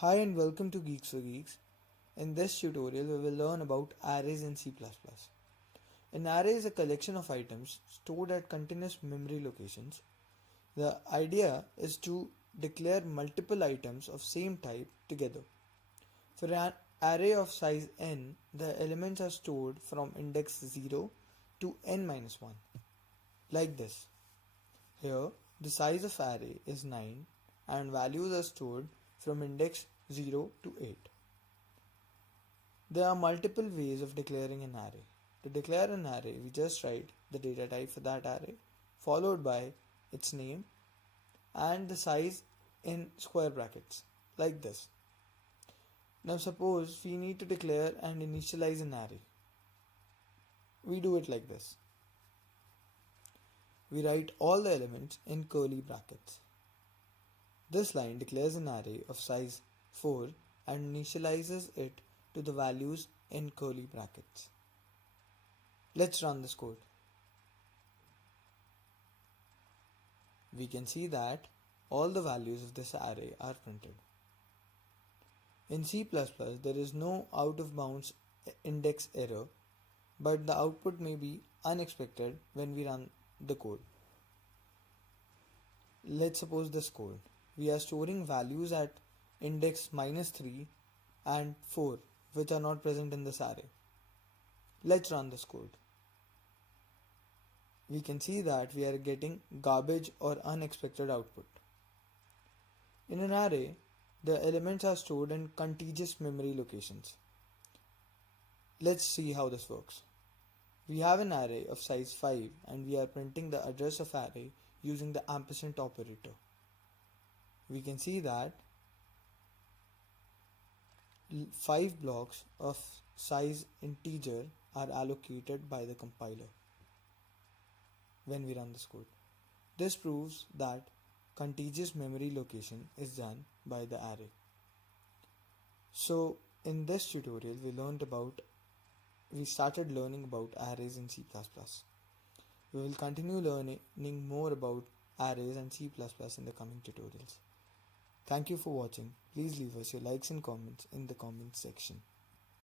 Hi and welcome to GeeksforGeeks. In this tutorial, we will learn about arrays in C++. An array is a collection of items stored at continuous memory locations. The idea is to declare multiple items of same type together. For an array of size n, the elements are stored from index 0 to n-1, like this. Here, the size of array is 9 and values are stored from index 0 to 8. There are multiple ways of declaring an array. To declare an array, we just write the data type for that array, followed by its name and the size in square brackets, like this. Now suppose we need to declare and initialize an array. We do it like this. We write all the elements in curly brackets. This line declares an array of size 4 and initializes it to the values in curly brackets. Let's run this code. We can see that all the values of this array are printed. In C++, there is no out of bounds index error, but the output may be unexpected when we run the code. Let's suppose this code. We are storing values at index -3 and 4 which are not present in this array. Let's run this code. We can see that we are getting garbage or unexpected output. In an array, the elements are stored in contiguous memory locations. Let's see how this works. We have an array of size 5 and we are printing the address of array using the ampersand operator. We can see that 5 blocks of size integer are allocated by the compiler when we run this code. This proves that contiguous memory location is done by the array. So in this tutorial we started learning about arrays in C++. We will continue learning more about arrays and C++ in the coming tutorials. Thank you for watching. Please leave us your likes and comments in the comments section.